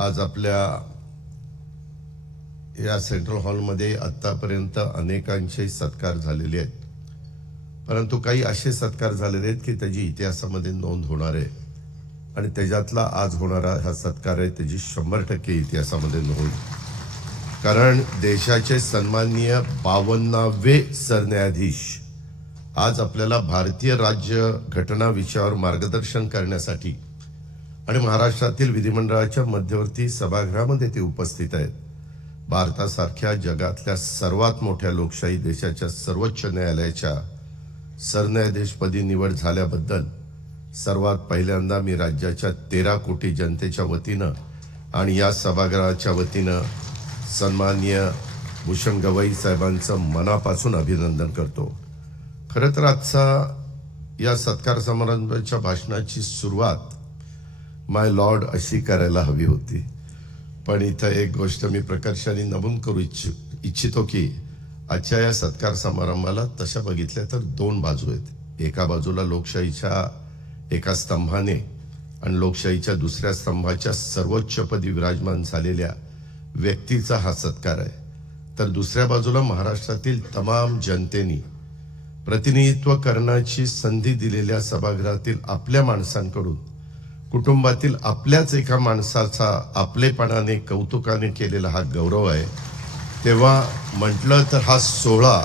आज आपल्या या सेंट्रल हॉलमध्ये आत्तापर्यंत अनेकांचे सत्कार झालेले आहेत परंतु काही असे सत्कार झालेले आहेत की त्याची इतिहासामध्ये नोंद होणार आहे आणि त्याच्यातला आज होणारा हा सत्कार आहे त्याची शंभर टक्के इतिहासामध्ये नोंद कारण देशाचे सन्माननीय बावन्नावे सरन्यायाधीश आज आपल्याला भारतीय राज्य घटना विषयावर मार्गदर्शन करण्यासाठी आणि महाराष्ट्रातील विधिमंडळाच्या मध्यवर्ती सभागृहामध्ये ते उपस्थित आहेत भारतासारख्या जगातल्या सर्वात मोठ्या लोकशाही देशाच्या सर्वोच्च न्यायालयाच्या सरन्यायाधीशपदी निवड झाल्याबद्दल सर्वात पहिल्यांदा मी राज्याच्या तेरा कोटी जनतेच्या वतीनं आणि या सभागृहाच्या वतीनं सन्माननीय भूषण गवई साहेबांचं मनापासून अभिनंदन करतो खरं तर आजचा या सत्कार समारंभाच्या भाषणाची सुरुवात माय लॉर्ड अशी करायला हवी होती पण इथं एक गोष्ट मी प्रकर्षाने नमून करू इच्छि इच्छितो की आजच्या या सत्कार समारंभाला तशा बघितल्या तर दोन बाजू आहेत एका बाजूला लोकशाहीच्या एका स्तंभाने आणि लोकशाहीच्या दुसऱ्या स्तंभाच्या सर्वोच्चपदी विराजमान झालेल्या व्यक्तीचा हा सत्कार आहे तर दुसऱ्या बाजूला महाराष्ट्रातील तमाम जनतेनी प्रतिनिधित्व करण्याची संधी दिलेल्या सभागृहातील आपल्या माणसांकडून कुटुंबातील आपल्याच एका माणसाचा आपलेपणाने कौतुकाने केलेला हा गौरव आहे तेव्हा म्हटलं तर हा सोहळा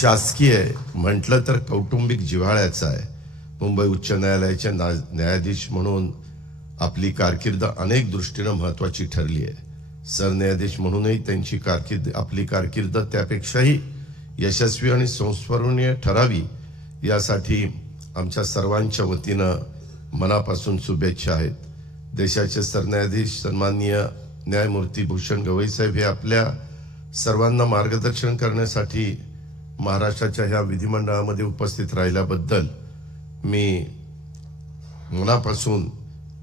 शासकीय म्हटलं तर कौटुंबिक जिव्हाळ्याचा आहे मुंबई उच्च न्यायालयाचे न्या न्यायाधीश म्हणून आपली कारकीर्द अनेक दृष्टीनं महत्त्वाची ठरली आहे सरन्यायाधीश म्हणूनही त्यांची कारकीर्द आपली कारकीर्द त्यापेक्षाही यशस्वी आणि संस्मरणीय ठरावी यासाठी आमच्या सर्वांच्या वतीनं मनापासून शुभेच्छा आहेत देशाचे सरन्यायाधीश सन्माननीय न्यायमूर्ती भूषण गवई साहेब हे आपल्या सर्वांना मार्गदर्शन करण्यासाठी महाराष्ट्राच्या ह्या विधिमंडळामध्ये उपस्थित राहिल्याबद्दल मी मनापासून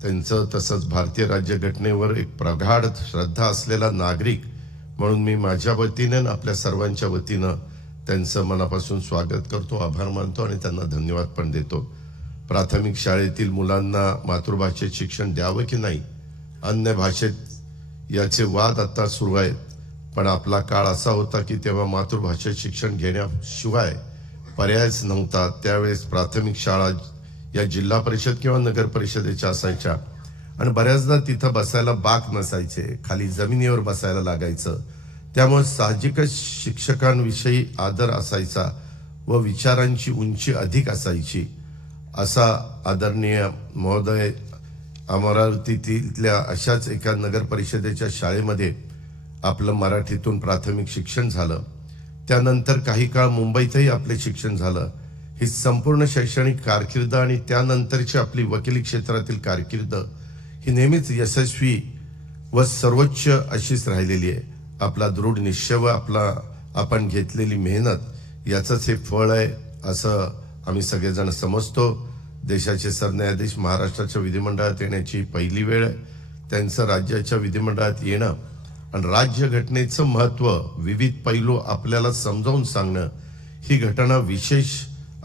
त्यांचं तसंच भारतीय राज्यघटनेवर एक प्रगाढ श्रद्धा असलेला नागरिक म्हणून मी माझ्या वतीने आपल्या सर्वांच्या वतीनं त्यांचं मनापासून स्वागत करतो आभार मानतो आणि त्यांना धन्यवाद पण देतो प्राथमिक शाळेतील मुलांना मातृभाषेत शिक्षण द्यावं की नाही अन्य भाषेत याचे वाद आता सुरू आहेत पण आपला काळ असा होता की तेव्हा मातृभाषेत शिक्षण घेण्याशिवाय पर्यायच नव्हता त्यावेळेस प्राथमिक शाळा या जिल्हा परिषद किंवा नगर परिषदेच्या असायच्या आणि बऱ्याचदा तिथं बसायला बाक नसायचे खाली जमिनीवर बसायला लागायचं त्यामुळे साहजिकच शिक्षकांविषयी आदर असायचा व विचारांची उंची अधिक असायची असा आदरणीय महोदय अमरावतीतल्या अशाच एका नगर परिषदेच्या शाळेमध्ये आपलं मराठीतून प्राथमिक शिक्षण झालं त्यानंतर काही काळ मुंबईतही आपले शिक्षण झालं ही संपूर्ण शैक्षणिक कारकीर्द आणि त्यानंतरची आपली वकिली क्षेत्रातील कारकीर्द ही नेहमीच यशस्वी व सर्वोच्च अशीच राहिलेली आहे आपला दृढ निश्चय व आपला आपण घेतलेली मेहनत याचंच हे फळ आहे असं आम्ही सगळेजण समजतो देशाचे सरन्यायाधीश महाराष्ट्राच्या विधिमंडळात येण्याची पहिली वेळ त्यांचं राज्याच्या विधिमंडळात येणं आणि राज्यघटनेचं महत्त्व विविध पैलू आपल्याला समजावून सांगणं ही घटना विशेष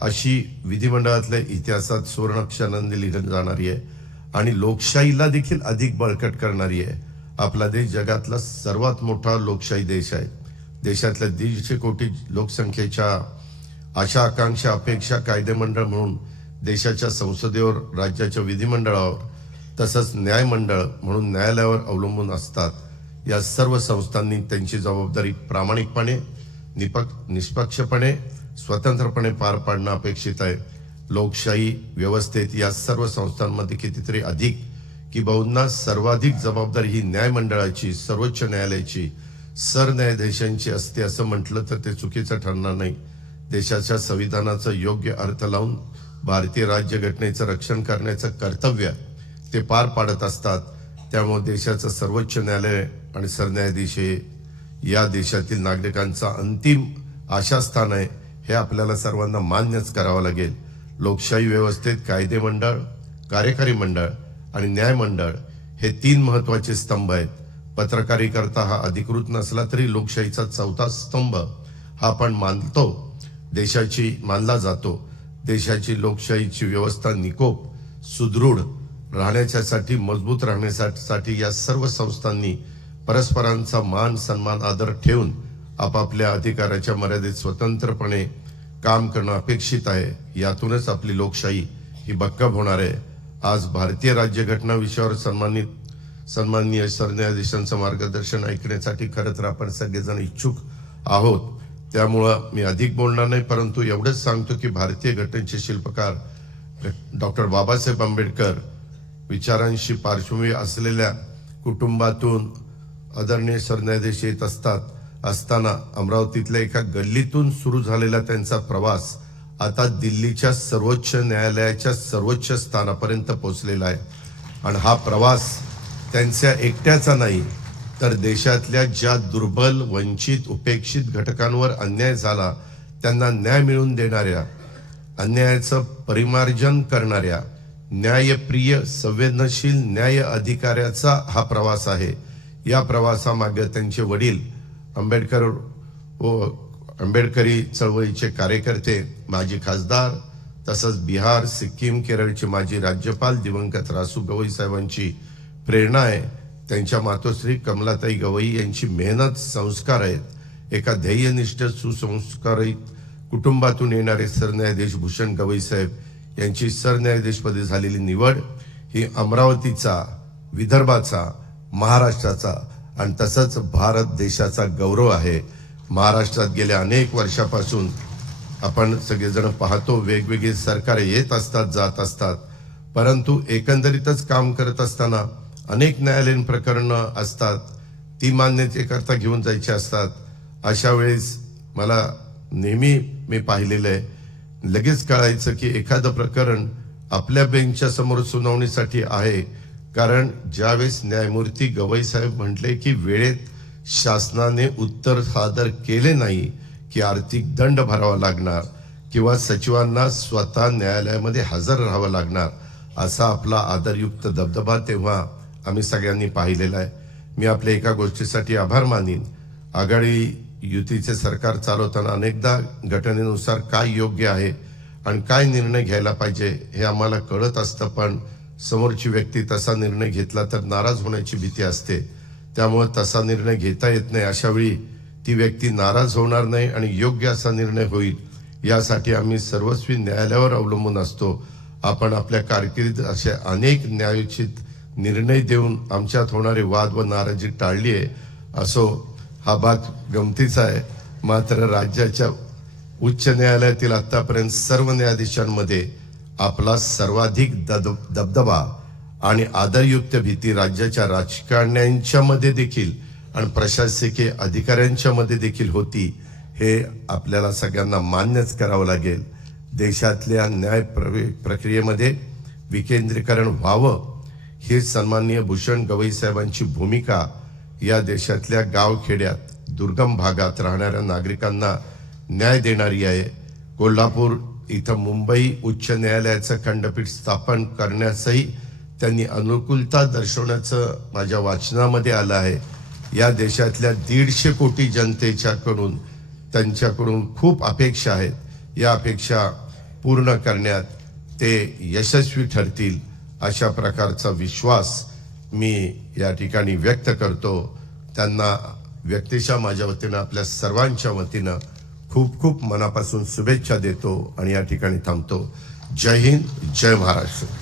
अशी विधिमंडळातल्या इतिहासात सुवर्णाक्षरानं लिहिली जाणारी आहे आणि लोकशाहीला देखील अधिक बळकट करणारी आहे आपला देश जगातला सर्वात मोठा लोकशाही देश आहे देशातल्या दीडशे कोटी लोकसंख्येच्या अशा आकांक्षा अपेक्षा कायदेमंडळ म्हणून देशाच्या संसदेवर राज्याच्या विधिमंडळावर तसंच न्यायमंडळ म्हणून न्यायालयावर अवलंबून असतात या सर्व संस्थांनी त्यांची जबाबदारी प्रामाणिकपणे निपक्ष निष्पक्षपणे स्वतंत्रपणे पार पाडणं अपेक्षित आहे लोकशाही व्यवस्थेत या सर्व संस्थांमध्ये कितीतरी अधिक की बहुना सर्वाधिक जबाबदारी ही न्यायमंडळाची सर्वोच्च न्यायालयाची सरन्यायाधीशांची असते असं म्हटलं तर ते चुकीचं ठरणार नाही देशाच्या संविधानाचा योग्य अर्थ लावून भारतीय राज्यघटनेचं रक्षण करण्याचं कर्तव्य ते पार पाडत असतात त्यामुळे देशाचं सर्वोच्च न्यायालय आणि सरन्यायाधीश हे या देशातील नागरिकांचा अंतिम आशास्थान आहे हे आपल्याला सर्वांना मान्यच करावं लागेल लोकशाही व्यवस्थेत कायदे मंडळ कार्यकारी मंडळ आणि न्यायमंडळ हे तीन महत्त्वाचे स्तंभ आहेत पत्रकारिकरता हा अधिकृत नसला तरी लोकशाहीचा चौथा स्तंभ हा आपण मानतो देशाची मानला जातो देशाची लोकशाहीची व्यवस्था निकोप सुदृढ राहण्याच्यासाठी मजबूत राहण्यासाठी या सर्व संस्थांनी परस्परांचा मान सन्मान आदर ठेवून आपापल्या अधिकाराच्या मर्यादेत स्वतंत्रपणे काम करणं अपेक्षित आहे यातूनच आपली लोकशाही ही बक्कब होणार आहे आज भारतीय राज्यघटना विषयावर सन्मानित सन्माननीय सरन्यायाधीशांचं मार्गदर्शन ऐकण्यासाठी खरं तर आपण सगळेजण इच्छुक आहोत त्यामुळं मी अधिक बोलणार नाही परंतु एवढंच सांगतो की भारतीय घटनेचे शिल्पकार डॉक्टर बाबासाहेब आंबेडकर विचारांशी पार्श्वभूमी असलेल्या कुटुंबातून आदरणीय सरन्यायाधीश येत असतात असताना अमरावतीतल्या एका गल्लीतून सुरू झालेला त्यांचा प्रवास आता दिल्लीच्या सर्वोच्च न्यायालयाच्या सर्वोच्च स्थानापर्यंत पोहोचलेला आहे आणि हा प्रवास त्यांच्या एकट्याचा नाही तर देशातल्या ज्या दुर्बल वंचित उपेक्षित घटकांवर अन्याय झाला त्यांना न्याय मिळवून देणाऱ्या अन्यायाचं परिमार्जन करणाऱ्या न्यायप्रिय संवेदनशील न्याय अधिकाऱ्याचा हा प्रवास आहे या प्रवासामागे त्यांचे वडील आंबेडकर व आंबेडकरी चळवळीचे कार्यकर्ते माजी खासदार तसंच बिहार सिक्कीम केरळचे माजी राज्यपाल दिवंगत रासू गवई साहेबांची प्रेरणा आहे त्यांच्या मातोश्री कमलाताई गवई यांची मेहनत संस्कार आहेत एका ध्येयनिष्ठ सुसंस्कारित कुटुंबातून येणारे सरन्यायाधीश भूषण गवई साहेब यांची सरन्यायाधीशपदी झालेली निवड ही अमरावतीचा विदर्भाचा महाराष्ट्राचा आणि तसंच भारत देशाचा गौरव आहे महाराष्ट्रात गेल्या अनेक वर्षापासून आपण सगळेजण पाहतो वेगवेगळी सरकारे येत असतात जात असतात परंतु एकंदरीतच काम करत असताना अनेक न्यायालयीन प्रकरणं असतात ती मान्यतेकरता घेऊन जायची असतात अशा वेळेस मला नेहमी मी पाहिलेलं आहे लगेच कळायचं की एखादं प्रकरण आपल्या बेंचच्या समोर सुनावणीसाठी आहे कारण ज्यावेळेस न्यायमूर्ती गवई साहेब म्हटले की वेळेत शासनाने उत्तर सादर केले नाही की आर्थिक दंड भरावा लागणार किंवा सचिवांना स्वतः न्यायालयामध्ये हजर राहावं लागणार असा आपला आदरयुक्त दबदबा तेव्हा आम्ही सगळ्यांनी पाहिलेला आहे मी आपल्या एका गोष्टीसाठी आभार मानीन आघाडी युतीचे सरकार चालवताना अनेकदा घटनेनुसार काय योग्य आहे आणि काय निर्णय घ्यायला पाहिजे हे आम्हाला कळत असतं पण समोरची व्यक्ती तसा निर्णय घेतला तर नाराज होण्याची भीती असते त्यामुळे तसा निर्णय घेता येत नाही अशावेळी ती व्यक्ती नाराज होणार नाही आणि योग्य असा निर्णय होईल यासाठी आम्ही सर्वस्वी न्यायालयावर अवलंबून असतो आपण आपल्या कारकिर्दीत असे अनेक न्यायोचित निर्णय देऊन आमच्यात होणारे वाद व नाराजी टाळली आहे असो हा भाग गमतीचा आहे मात्र राज्याच्या उच्च न्यायालयातील आत्तापर्यंत सर्व न्यायाधीशांमध्ये आपला सर्वाधिक दबदबा आणि आदरयुक्त भीती राज्याच्या राजकारण्यांच्यामध्ये देखील आणि प्रशासकीय अधिकाऱ्यांच्यामध्ये देखील होती हे आपल्याला सगळ्यांना मान्यच करावं लागेल देशातल्या न्याय प्रक्रियेमध्ये विकेंद्रीकरण व्हावं ही सन्माननीय भूषण गवई साहेबांची भूमिका या देशातल्या गावखेड्यात दुर्गम भागात राहणाऱ्या नागरिकांना न्याय देणारी आहे कोल्हापूर इथं मुंबई उच्च न्यायालयाचं खंडपीठ स्थापन करण्यासही त्यांनी अनुकूलता दर्शवण्याचं माझ्या वाचनामध्ये आलं आहे या देशातल्या दीडशे कोटी जनतेच्याकडून त्यांच्याकडून खूप अपेक्षा आहेत या अपेक्षा पूर्ण करण्यात ते यशस्वी ठरतील अशा प्रकारचा विश्वास मी या ठिकाणी व्यक्त करतो त्यांना व्यक्तीच्या माझ्या वतीनं आपल्या सर्वांच्या वतीनं खूप खूप मनापासून शुभेच्छा देतो आणि या ठिकाणी थांबतो जय हिंद जय महाराष्ट्र